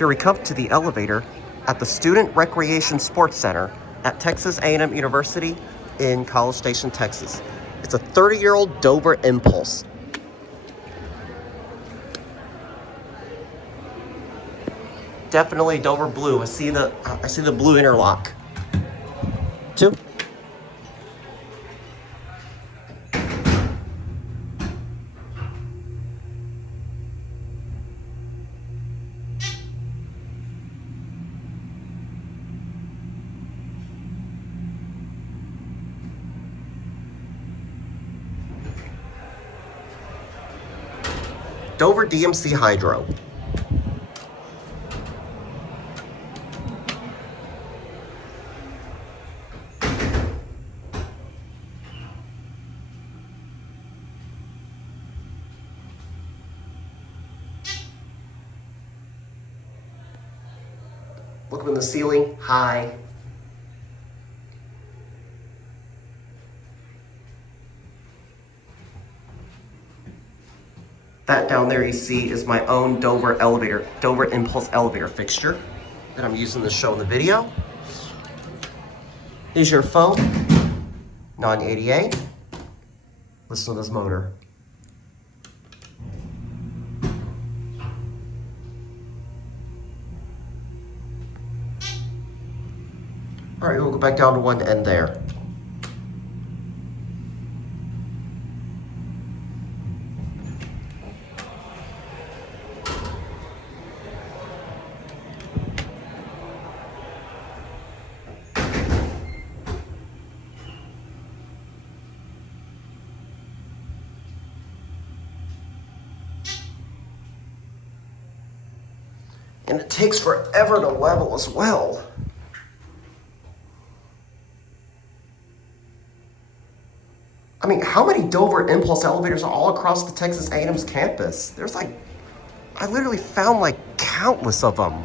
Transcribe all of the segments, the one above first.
Here we come to the elevator at the Student Recreation Sports Center at Texas A&M University in College Station, Texas. It's a 30-year-old Dover Impulse. Definitely Dover blue. I see the blue interlock. 2. Dover DMC Hydro. Look up in the ceiling, high. That down there you see is my own Dover Impulse elevator fixture that I'm using to show in the video. Here's your phone, 988. Listen to this motor. All right, we'll go back down to one end there. And it takes forever to level as well. I mean, how many Dover Impulse elevators are all across the Texas A&M's campus? There's like, I literally found like countless of them.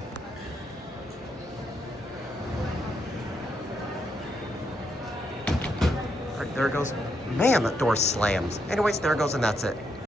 All right, there it goes. Man, that door slams. Anyways, there it goes, and that's it.